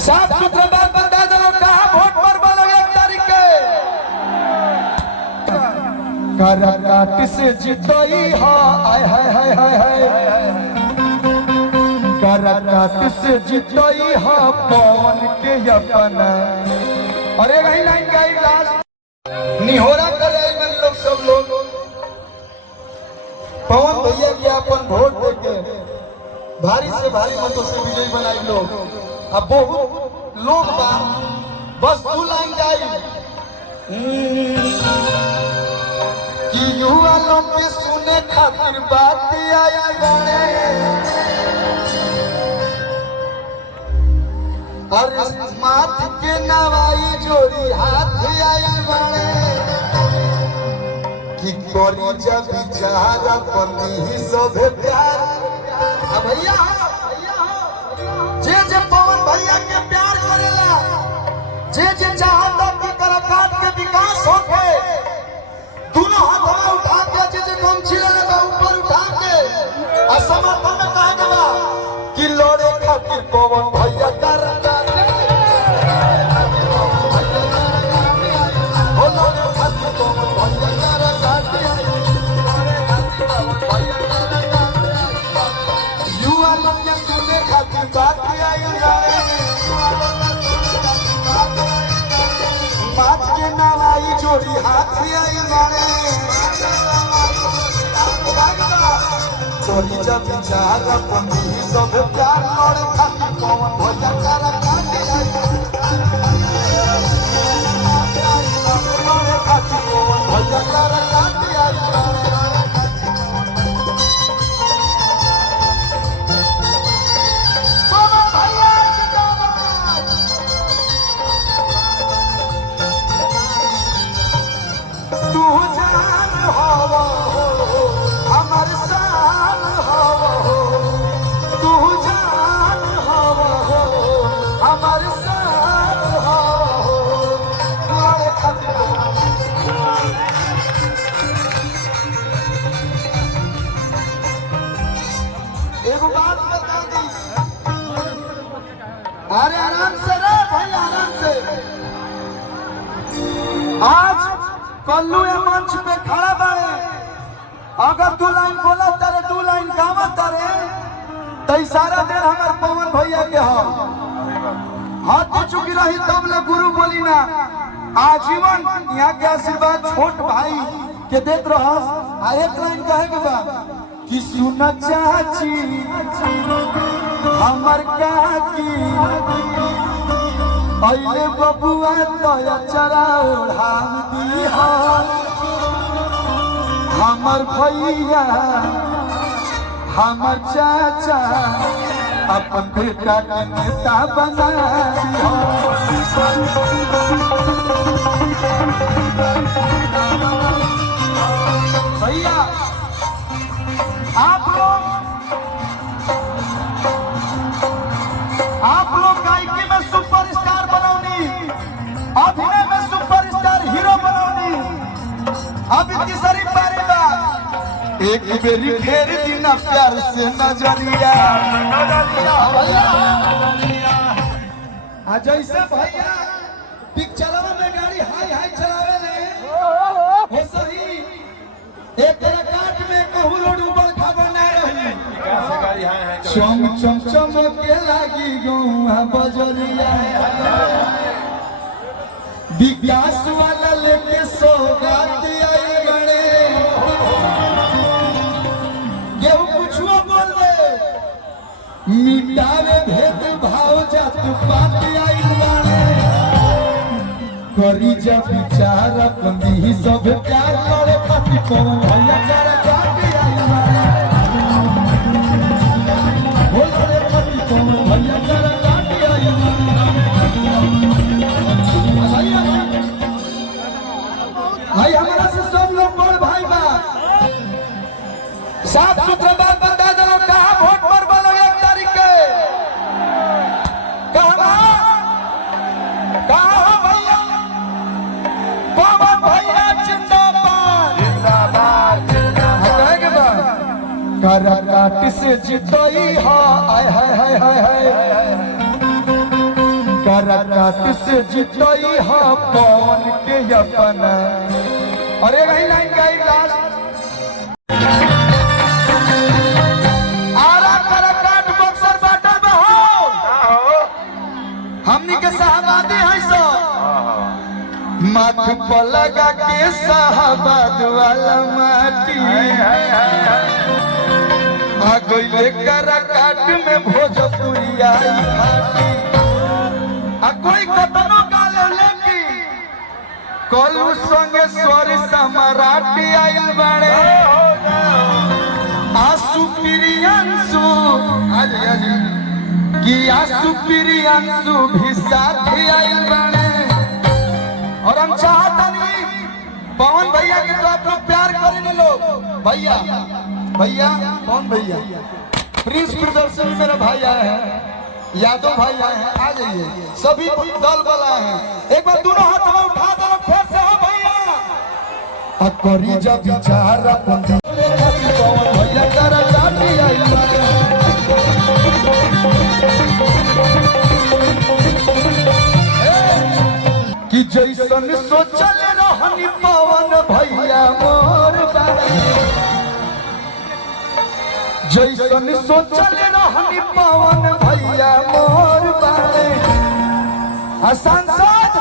साफ सुथरा बात बता दो, कहा वोट पर बोलो 1 तारीख के करकाट से जीतोई हा, आय हाय हाय हाय हाय, करकाट से जीतोई हा पवन के अपना। अरे वही लाइन गाई लास्ट निहोरा कर रहे हैं लोग, सब लोग पवन भैया के अपन वोट देके भारी से भारी मतों से विजयी बनाई लोग। अब बहुत लोग बा, बस 2 लाइन गाई कि युवा लोग के सुने खातिर बात आई गाने, और माथ के नवाई जोड़ी हाथ आई गाने कि कोरी जब विचार पनी सब प्यार। अब भैया जे पवन भैया के प्यार करेला, जे चाहता कि करकाट के विकास होके, दोनों हाथ उठा के जे गमछी लेले ऊपर उठा के असमर्थन में कहा गया कि लड़े खातिर पवन भैया करकाट जोड़ी हाथ आई मारे, जोड़ी जब विचार पनी सब प्यार लड़े खातिर पवन भैया करकाट लड़े खातिर पवन भैया करकाट आई। एगो बात बता दी, अरे आराम से रे भाई, आराम से। आज कल्लू ये मंच पे खड़ा बाड़े, अगर 2 लाइन बोला तारे 2 लाइन गावा तारे तो सारा दिन हमारे पवन भैया के हो हाथ चुकी रही तब ले गुरु बोली ना। आजीवन यहाँ के आशीर्वाद छोट भाई के देत रहो। 1 लाइन कहे के बा कि सुन चाची हमर काकी अइले बबुआ तो चरा ओढ़ाव दी हमर भैया हमर चाचा अपन बेटा के नेता बना भैया। आप लोग गायकी में सुपरस्टार बनौनी, अभिनय में सुपरस्टार हीरो बनौनी। अब इतनी सारी बारी बा, एक बेरी फेर दीना प्यार से नजरिया। जैसे भैया पिक्चरों में गाड़ी हाई हाई चलावे ले, हो सही एक करकाट में कहू रोड ऊपर खबर ना रही, चम चम चमके लागी गौआ बजरिया। विकास वाला लेके सौगात आई गणे, केहू कुछो बोल दे, मिटावे भेद भाव जात पात आई गणे, करी जब विचार अपनी सब प्यार करे खातिर पवन भैया करकाट आई गणे, हो लड़े खातिर पवन भैया करकाट आई भाई। हमारा से सब लोग बड़ भाई बा, साफ सुथरा बात बता दो, कहा वोट पर बोलो 1 तारीख के कहा भैया पवन भैया जिंदाबाद जिंदाबाद जिंदाबाद। करकाट से जीतोई हा, आय हाय हाय हाय हाय, करकट से जीतई हा पवन के अपना। अरे वही लाइन गाई लास्ट आरा करकट बक्सर बाटा बहो हमनी के साहबादी है सो माथ पर लगा के साहबाद वाला माटी आ गइले करकट में भोजपुरिया घाटी आ कोई कतनो गाले लेकी कोलू संगे स्वर समराटी आइल बाड़े आसु प्रियांशु कि आसु प्रियांशु भी साथ आइल बाड़े। और हम चाहतनी पवन भैया के तो आप लोग प्यार करें लोग भैया भैया कौन भैया प्रिंस प्रदर्शनी मेरा भाई आए हैं यादव भाई आए हैं आ जाइए सभी दल बल आए हैं एक बार दोनों हाथ में उठा दो फिर से हो भैया अकरी जब विचार पवन भैया करा जाती आई कि जैसन सोचल रहनी पवन भैया मोर जैसन सोचल रहनी पवन भैया मोर बारे सांसद